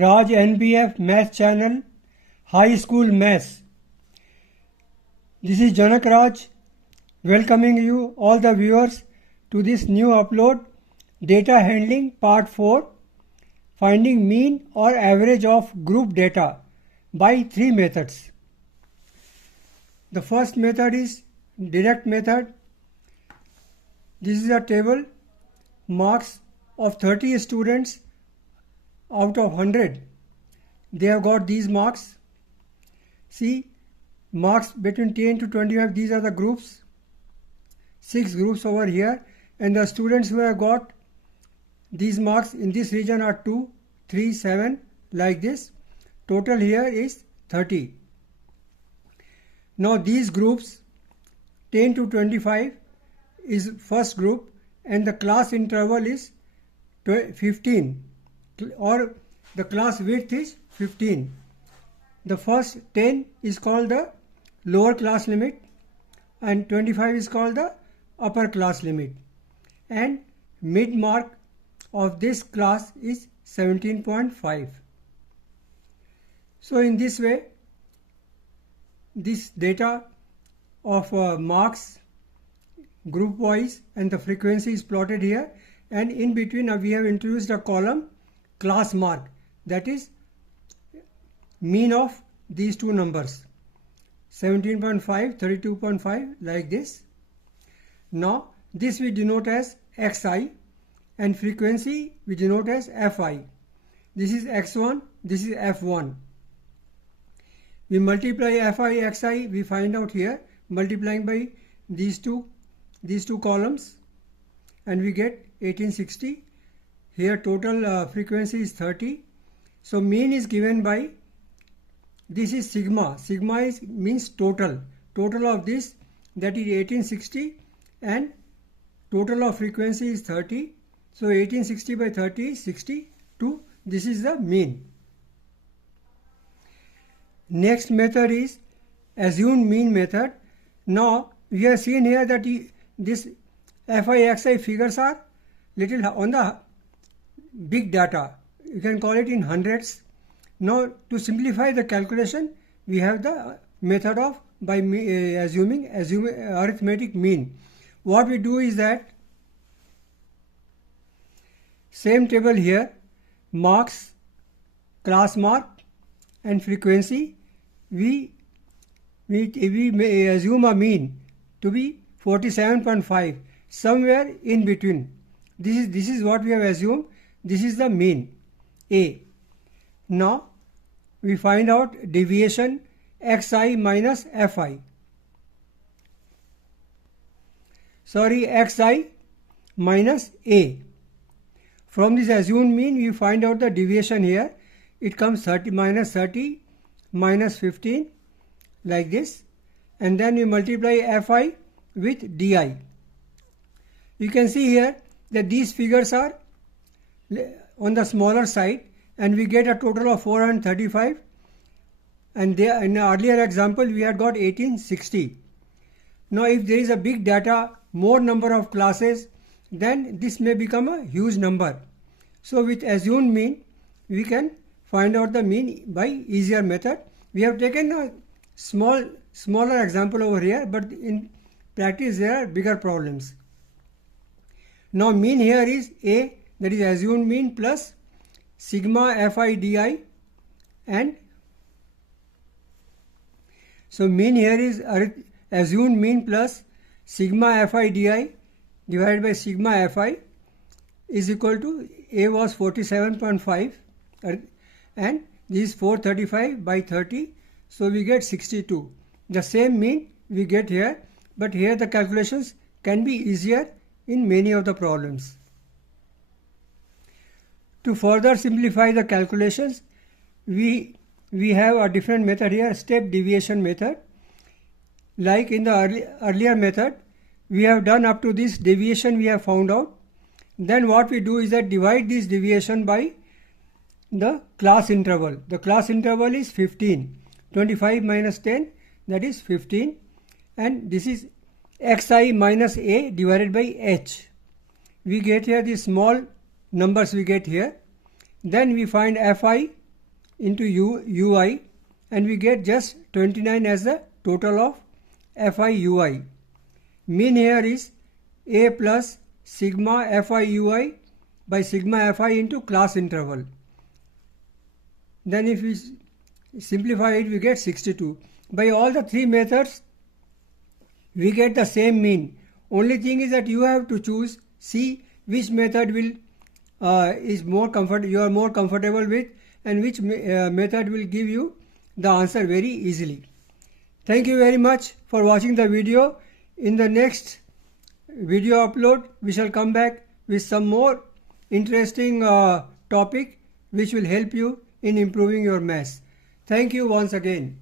Raj NBF Math Channel, High School Maths. This is Janak Raj welcoming you all the viewers to this new upload, Data Handling Part 4, Finding Mean or Average of Group Data by 3 methods. The first method is direct method. This is a table, marks of 30 students out of 100. They have got these marks. See, marks between 10 to 25, these are the groups. 6 groups over here, and the students who have got these marks in this region are 2, 3, 7, like this. Total here is 30. Now these groups 10 to 25 is first group, and the class interval is 15, or the class width is 15. The first 10 is called the lower class limit and 25 is called the upper class limit, and mid mark of this class is 17.5. So in this way, this data of marks group wise and the frequency is plotted here, and in between we have introduced a column class mark, that is mean of these two numbers 17.5, 32.5, like this. Now this we denote as xi, and frequency we denote as fi. This is x1, this is f1. We multiply fi xi, we find out here multiplying by these two columns, and we get 1860. Here total frequency is 30. So mean is given by, this is sigma. Sigma means total of this, that is 1860, and total of frequency is 30. So 1860 by 30 is 62. This is the mean. Next method is assumed mean method. Now we have seen here that this fi xi figures are little on the big data. You can call it in hundreds. Now to simplify the calculation, we have the method of assuming arithmetic mean. What we do is that same table here, marks, class mark and frequency, we may assume a mean to be 47.5, somewhere in between. This is what we have assumed. This is the mean A. Now we find out deviation xi minus fi. Xi minus A. From this assumed mean we find out the deviation here. It comes 30 minus 15, like this, and then we multiply fi with di. You can see here that these figures are on the smaller side, and we get a total of 435, and there in the earlier example we had got 1860. Now if there is a big data, more number of classes, then this may become a huge number. So with assumed mean we can find out the mean by easier method. We have taken a smaller example over here, but in practice there are bigger problems. Now mean here is A, that is assumed mean, plus sigma fi di, and so mean here is assumed mean plus sigma fi di divided by sigma fi is equal to, A was 47.5 and this is 435 by 30, so we get 62. The same mean we get here, but here the calculations can be easier in many of the problems. To further simplify the calculations, we have a different method here, step deviation method. Like in the earlier method, we have done up to this deviation we have found out. Then what we do is that divide this deviation by the class interval. The class interval is 15. 25 minus 10, that is 15, and this is xi minus a divided by h. We get here the small numbers we get here. Then we find fi into ui, and we get just 29 as the total of fi ui. Mean here is a plus sigma fi ui by sigma fi into class interval. Then if we simplify it, we get 62. By all the three methods, we get the same mean. Only thing is that you have to choose, see which method will you are more comfortable with, and which method will give you the answer very easily. Thank you very much for watching the video. In the next video upload, we shall come back with some more interesting topic which will help you in improving your maths. Thank you once again.